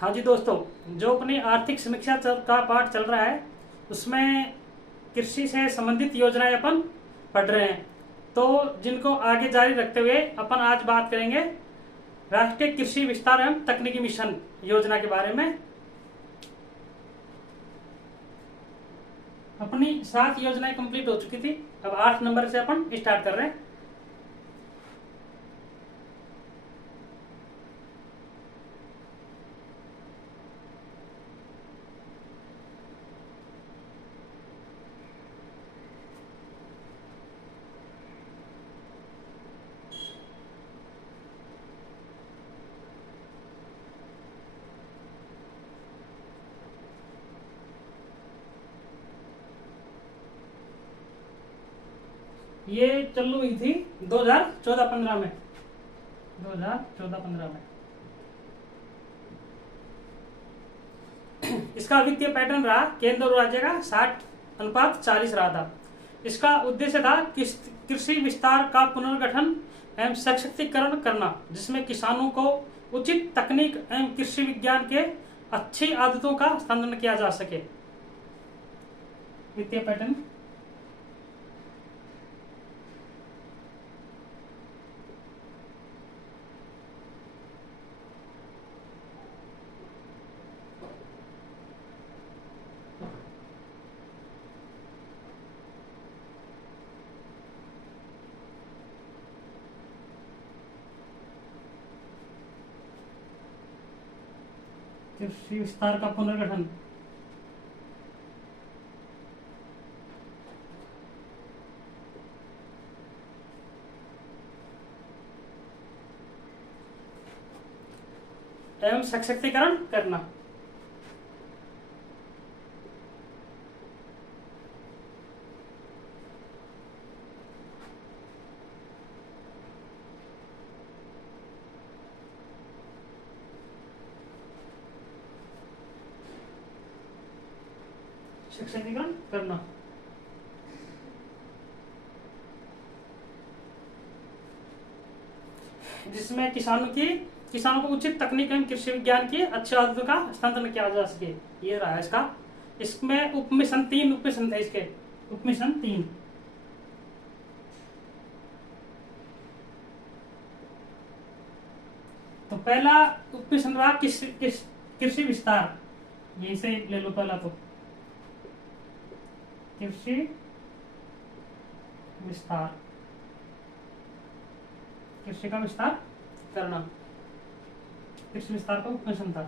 हाँ जी दोस्तों, जो अपनी आर्थिक समीक्षा का पाठ चल रहा है उसमें कृषि से संबंधित योजनाएं अपन पढ़ रहे हैं। तो जिनको आगे जारी रखते हुए अपन आज बात करेंगे राष्ट्रीय कृषि विस्तार एवं तकनीकी मिशन योजना के बारे में। अपनी 7 योजनाएं कंप्लीट हो चुकी थी, अब 8 नंबर से अपन स्टार्ट कर रहे हैं। ये चालू हुई थी 2014-15 में। 2014-15 में इसका वित्तीय पैटर्न रहा केंद्र और राज्य का 60:40 रहा था। इसका उद्देश्य था कृषि विस्तार का पुनर्गठन एवं सशक्तिकरण करना, जिसमें किसानों को उचित तकनीक एवं कृषि विज्ञान के अच्छी आदतों का हस्तांतरण किया जा सके। वित्तीय पैटर्न कृषि विस्तार का पुनर्गठन एवं सशक्तिकरण करना। सशक्तिकरण करना जिसमें किसानों को उचित तकनीक एवं कृषि विज्ञान की अच्छी आदतों का हस्तांतरण किया जा सके। ये रहा इसका। इसमें उपमिशन 3 उपमिशन थे। इसके उपमिशन 3 तो पहला उपमिशन रहा कृषि विस्तार। यहीं से ले लो पहला, तो कृषि विस्तार, कृषि का विस्तार करना, कृषि विस्तार का उपमिशन था।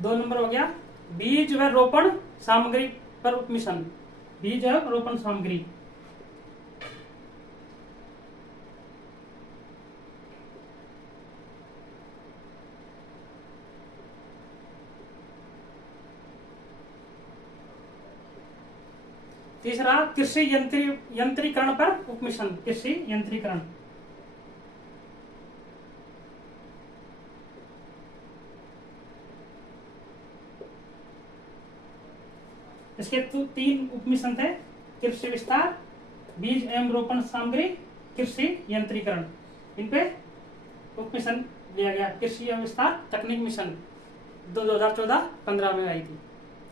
दो नंबर हो गया बीज व रोपण सामग्री पर उपमिशन। बीज व रोपण सामग्री तीसरा कृषि यंत्रीकरण पर उपमिशन। कृषि यंत्रीकरण इसके 3 उपमिशन थे, कृषि विस्तार, बीज एवं रोपण सामग्री, कृषि यंत्रीकरण। इन पे उपमिशन दिया गया। कृषि एवं विस्तार तकनीक मिशन 2014-15 में आई थी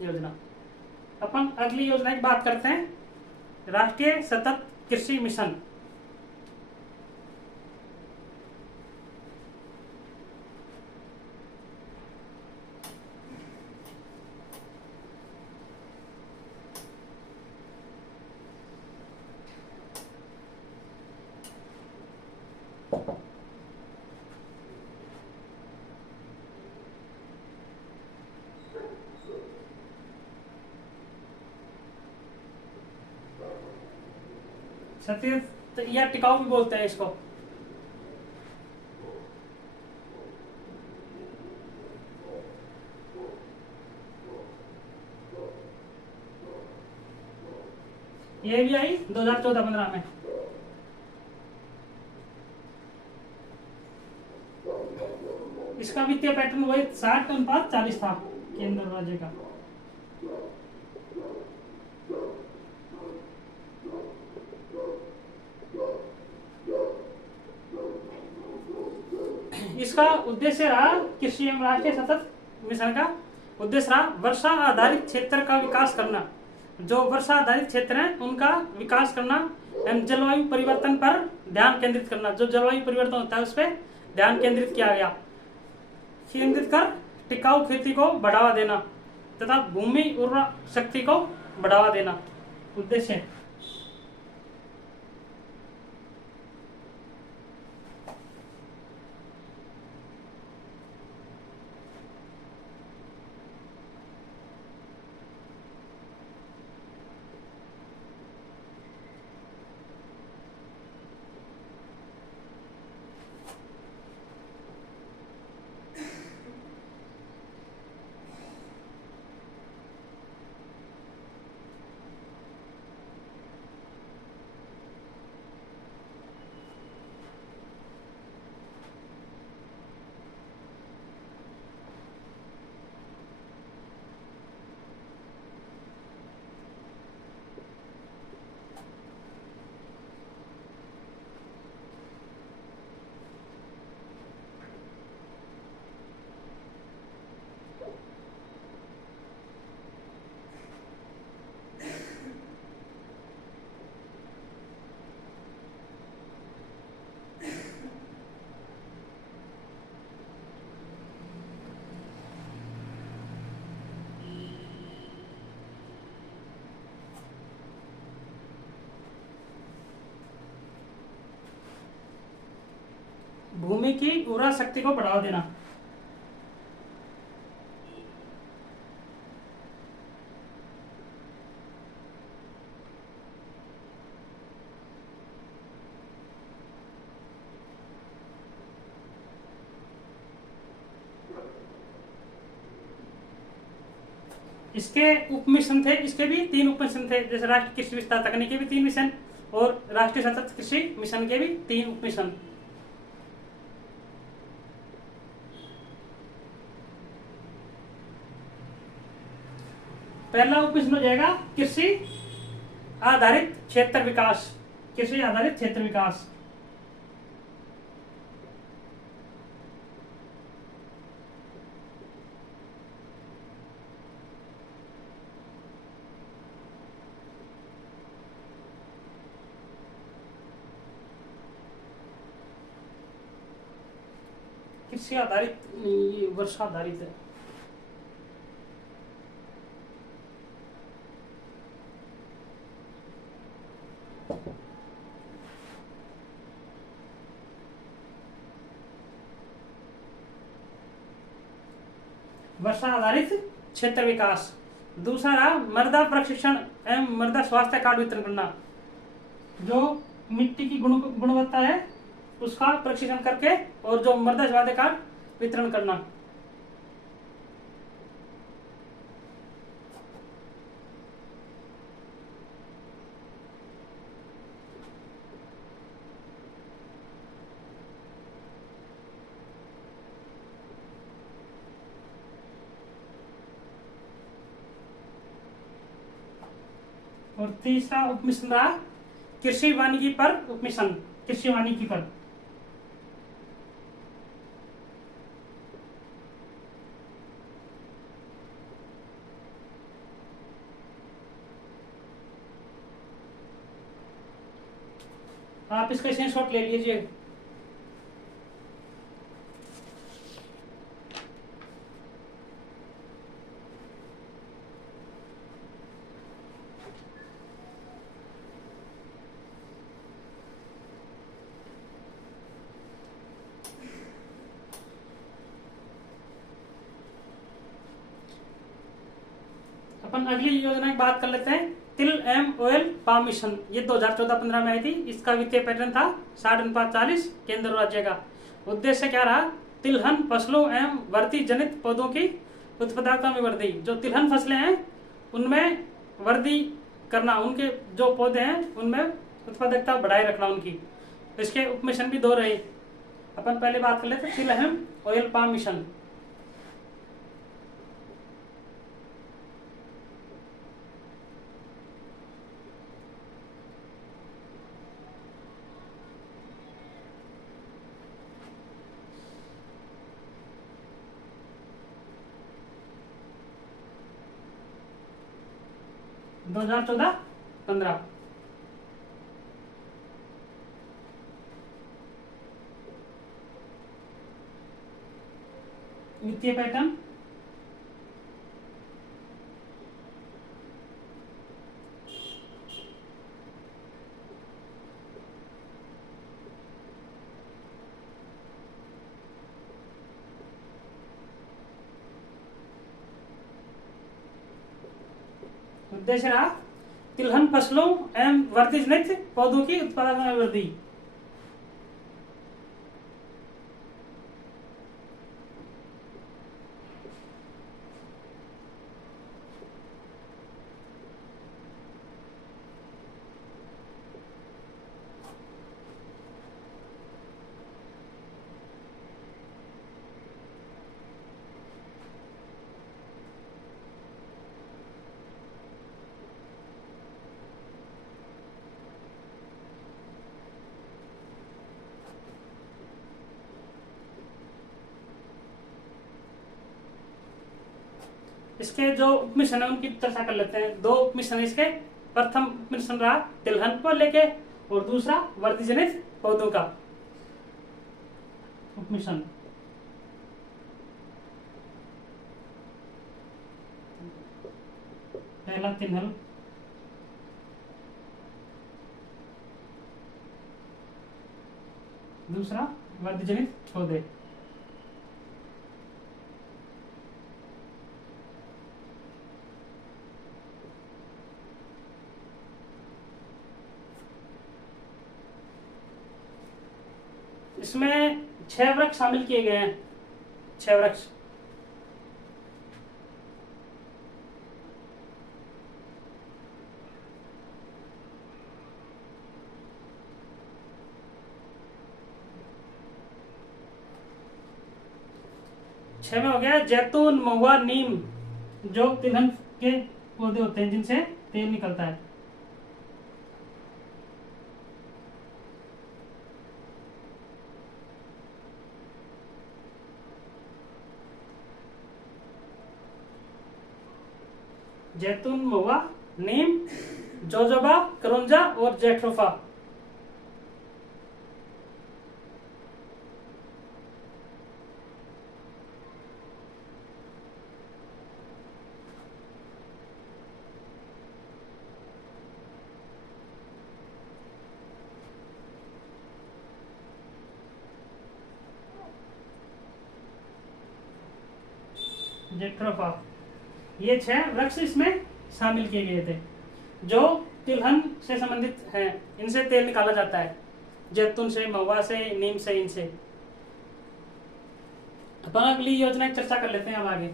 योजना। अपन अगली योजना की बात करते हैं, राष्ट्रीय सतत कृषि मिशन। सतत या टिकाऊ भी बोलते हैं इसको। ये भी आई 2014-15 में। इसका वित्तीय पैटर्न वही 60:40 था केंद्र और राज्य का। इसका उद्देश्य रहा कृषि एवं राष्ट्रीय सतत मिशन का उद्देश्य रहा वर्षा आधारित क्षेत्र का विकास करना। जो वर्षा आधारित क्षेत्र हैं उनका विकास करना एवं जलवायु परिवर्तन पर ध्यान केंद्रित करना। जो जलवायु परिवर्तन होता है उस पर ध्यान केंद्रित किया गया, केंद्रित कर टिकाऊ खेती को बढ़ावा देना तथा भूमि उर्वरा शक्ति को बढ़ावा देना उद्देश्य है। भूमि की उर्वरा शक्ति को बढ़ावा देना। इसके उप मिशन थे, इसके भी 3 उप मिशन थे, जैसे राष्ट्रीय कृषि विस्तार तकनीक के भी 3 मिशन और राष्ट्रीय सतत कृषि मिशन के भी 3 उप मिशन। पहला उप मिशन हो जाएगा कृषि आधारित क्षेत्र विकास। कृषि आधारित क्षेत्र विकास कृषि आधारित, ये वर्षा आधारित है। वर्षा आधारित क्षेत्र विकास। दूसरा रहा मृदा प्रशिक्षण एवं मृदा स्वास्थ्य कार्ड वितरण करना। जो मिट्टी की गुणवत्ता है उसका प्रशिक्षण करके और जो मृदा स्वास्थ्य कार्ड वितरण करना। और तीसरा उपमिशन रहा कृषि वानिकी पर उपमिशन। कृषि वानिकी पर आप इसका स्क्रीनशॉट ले लीजिए। अपन अगली योजना की बात कर लेते हैं, तिल एवं ऑयल पाम मिशन। ये 2014-15 में आई थी। इसका वित्तीय पैटर्न था 60:40 केंद्र और राज्य का। उद्देश्य क्या रहा? तिलहन फसलों एवं वृद्धि जनित पौधों की उत्पादकता में वृद्धि। जो तिलहन फसलें हैं उनमें वृद्धि करना, उनके जो पौधे हैं उनमें उत्पादकता बढ़ाए रखना उनकी। इसके उप मिशन भी 2 रहे। अपन पहले बात कर लेते तिल एवं ऑयल पाम मिशन। 2014-15। वित्तीय पैटर्न उद्देश्य रहा तिलहन फसलों एवं वर्तिजनित पौधों की उत्पादन में वृद्धि। इसके जो उपमिश्रण है उनकी चर्चा कर लेते हैं। दो उपमिश्रण इसके, प्रथम उपमिश्रण रहा तिलहन को लेके और दूसरा वर्तिजनित पौधों का उपमिश्रण। पहला तिलहन, दूसरा वर्तिजनित पौधे। इसमें 6 वृक्ष शामिल किए गए हैं, 6 वृक्ष। छह में हो गया जैतून, महुआ, नीम, जो तिलहन के पौधे होते हैं जिनसे तेल निकलता है। जैतून, महुआ, नीम, जोजोबा, करौंजा और जैट्रोफा। जैट्रोफा, ये 6 वृक्ष इसमें शामिल किए गए थे जो तिलहन से संबंधित हैं। इनसे तेल निकाला जाता है, जैतून से, महुआ से, नीम से, इनसे। अपन अगली योजना की चर्चा कर लेते हैं अब आगे।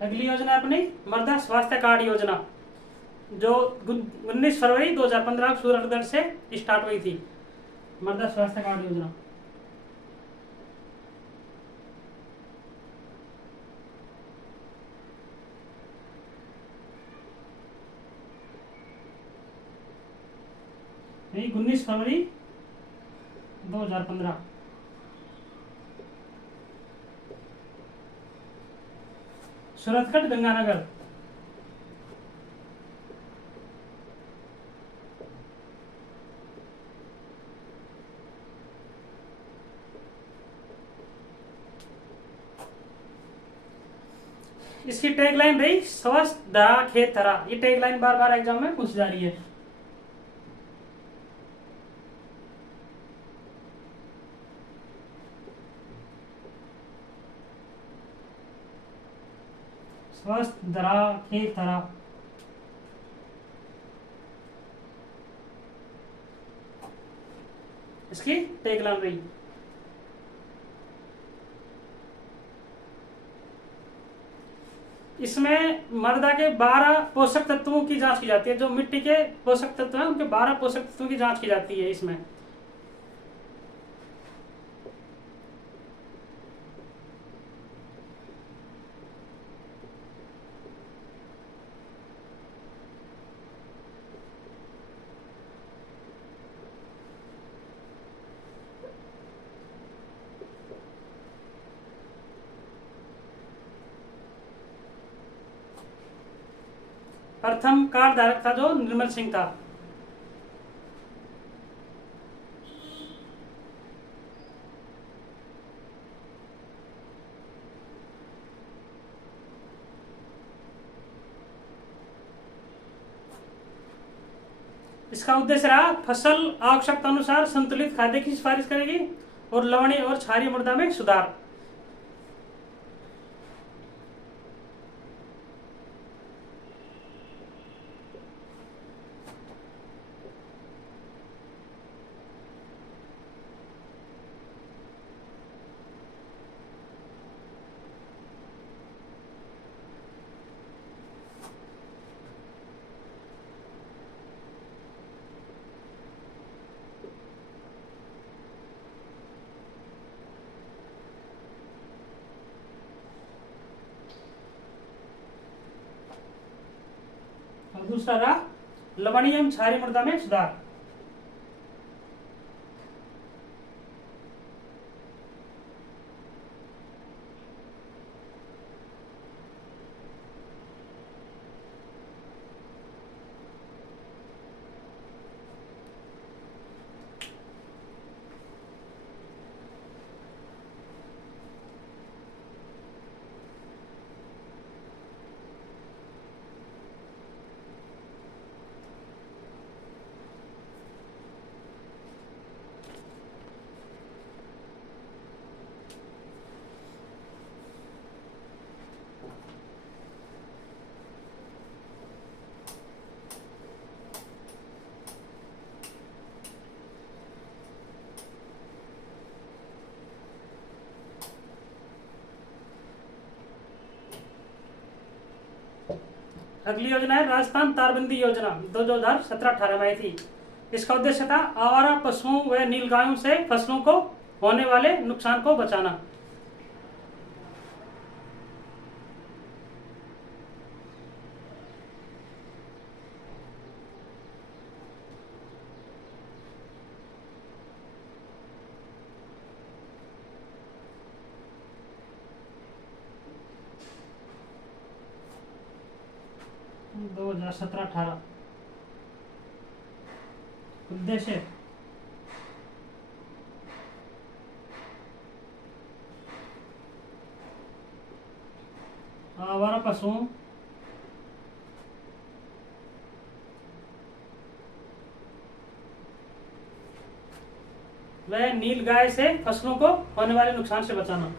अगली योजना अपनी मृदा स्वास्थ्य कार्ड योजना, जो 19 फरवरी 2015 सूरतगढ़ से स्टार्ट हुई थी। मृदा स्वास्थ्य कार्ड योजना यही 19 फरवरी 2015। सूरतगढ़, गंगानगर। इसकी टैगलाइन रही स्वस्थ दरा खेत थरा। ये टैगलाइन बार बार एग्जाम में पूछ जा रही है। स्वस्थ दरा खेत थरा। इसकी टैगलाइन रही। इसमें मृदा के 12 पोषक तत्वों की जांच की जाती है। जो मिट्टी के पोषक तत्व हैं उनके 12 पोषक तत्वों की जांच की जाती है इसमें। प्रथम कार्ड धारक था जो निर्मल सिंह था। इसका उद्देश्य रहा फसल आवश्यकता अनुसार संतुलित खाद्य की सिफारिश करेगी और लवणीय और क्षारीय मृदा में सुधार। और दूसरा रहा लवणीय एवं क्षारीय मृदा में सुधार। अगली योजना है राजस्थान तारबंदी योजना 2017-18 में आई थी। इसका उद्देश्य था आवारा पशुओं व नीलगायों से फसलों को होने वाले नुकसान को बचाना। दो 2017-18 उद्देश्य आवारा पशुओं व नीलगाय से फसलों को होने वाले नुकसान से बचाना।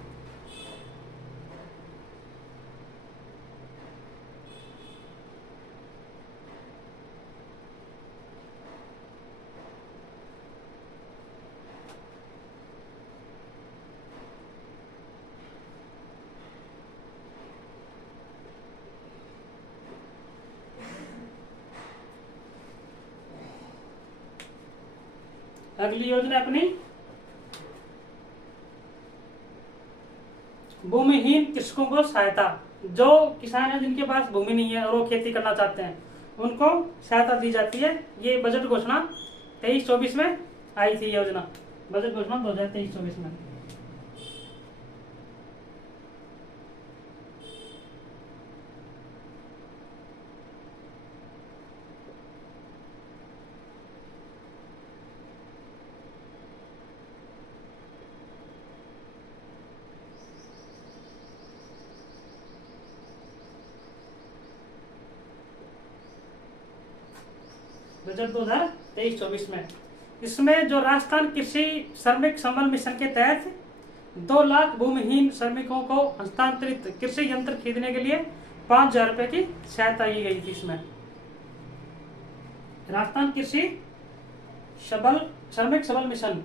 अगली योजना अपनी भूमिहीन कृषकों को सहायता। जो किसान है जिनके पास भूमि नहीं है और वो खेती करना चाहते हैं उनको सहायता दी जाती है। ये बजट घोषणा 23-24 में आई थी योजना, बजट घोषणा 2023-24 में। बजट 2023-24 में इसमें जो राजस्थान कृषि श्रमिक संबल मिशन के तहत 2 लाख भूमिहीन श्रमिकों को हस्तांतरित कृषि यंत्र खरीदने के लिए 5,000 रुपए की सहायता की गई थी। इसमें राजस्थान कृषि श्रमिक सबल मिशन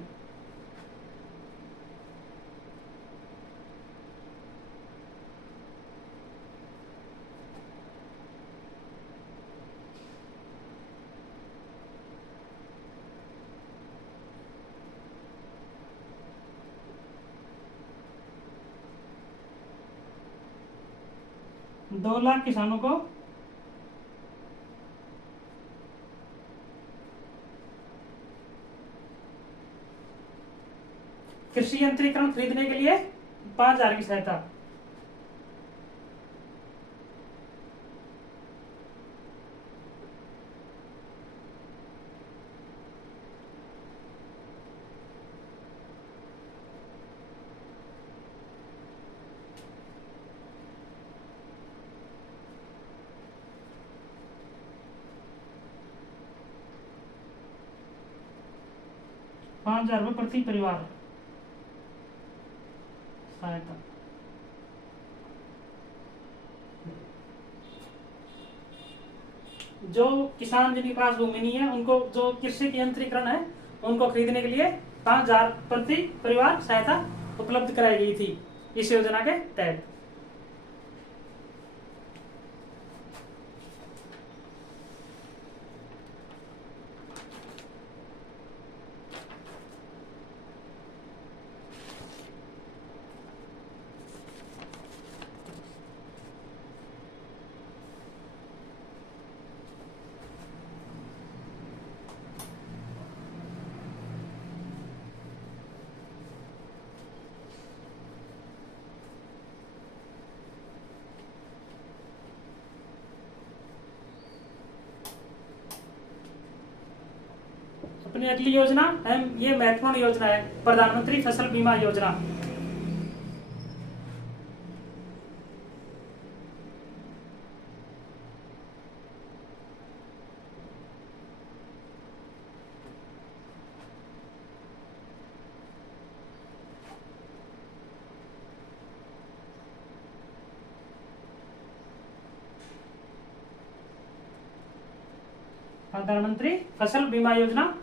दो लाख किसानों को कृषि यंत्रीकरण खरीदने के लिए 5,000 की सहायता। 5,000 रुपये प्रति परिवार सहायता। जो किसान जिनके पास भूमि नहीं है उनको जो कृषि के यंत्रीकरण है उनको खरीदने के लिए 5,000 प्रति परिवार सहायता उपलब्ध कराई गई थी इस योजना के तहत। अपनी अगली योजना ये महत्वपूर्ण योजना है, प्रधानमंत्री फसल बीमा योजना। प्रधानमंत्री फसल बीमा योजना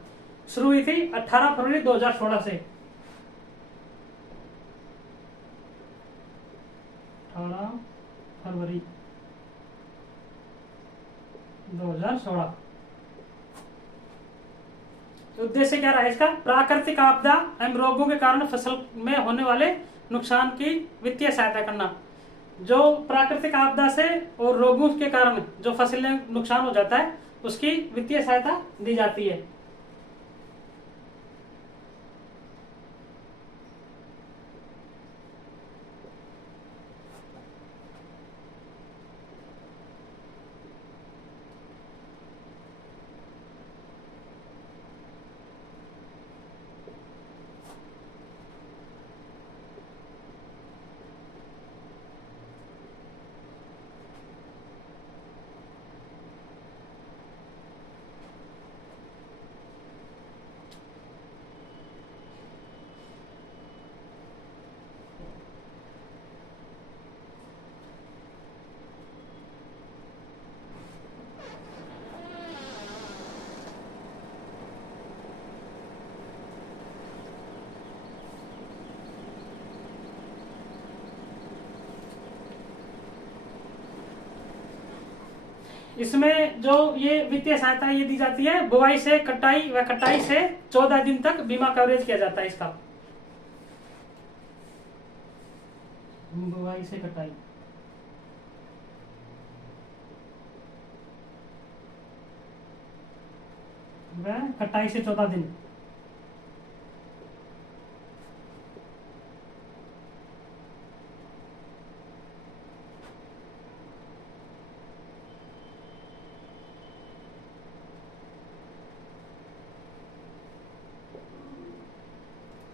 शुरू हुई थी 18 फरवरी 2016 से। 18 फरवरी 2016। उद्देश्य क्या रहा है इसका? प्राकृतिक आपदा एवं रोगों के कारण फसल में होने वाले नुकसान की वित्तीय सहायता करना। जो प्राकृतिक आपदा से और रोगों के कारण जो फसलें नुकसान हो जाता है उसकी वित्तीय सहायता दी जाती है। इसमें जो ये वित्तीय सहायता ये दी जाती है बुआई से कटाई व कटाई से 14 दिन तक बीमा कवरेज किया जाता है इसका। बुआई से कटाई व कटाई से 14 दिन।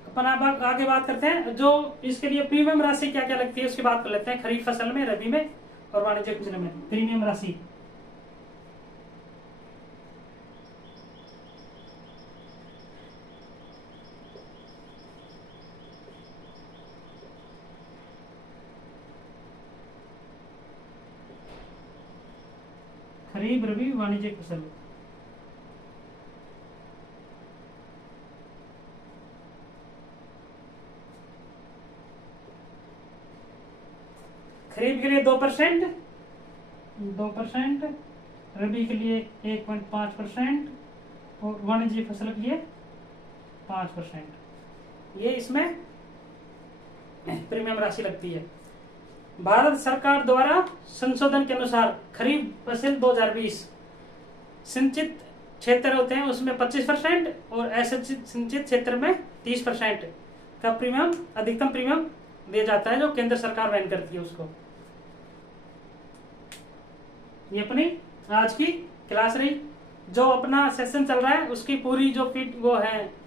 अपन अब आगे बात करते हैं जो इसके लिए प्रीमियम राशि क्या क्या लगती है उसकी बात कर लेते हैं। खरीफ फसल में, रबी में और वाणिज्यिक फसल में प्रीमियम राशि। खरीफ, रबी, वाणिज्यिक फसल। खरीफ के लिए 2%, 2%, रबी के लिए 1.5% और वाणिज्यिक फसल के लिए 5%। ये इसमें प्रीमियम राशि लगती है। भारत सरकार द्वारा संशोधन के अनुसार खरीफ फसल 2020 सिंचित क्षेत्र होते हैं उसमें 25% और असिंचित क्षेत्र में 30% का प्रीमियम, अधिकतम प्रीमियम दिया जाता है जो केंद्र सरकार वहन करती है उसको। ये अपनी आज की क्लास रही। जो अपना सेशन चल रहा है उसकी पूरी जो वो है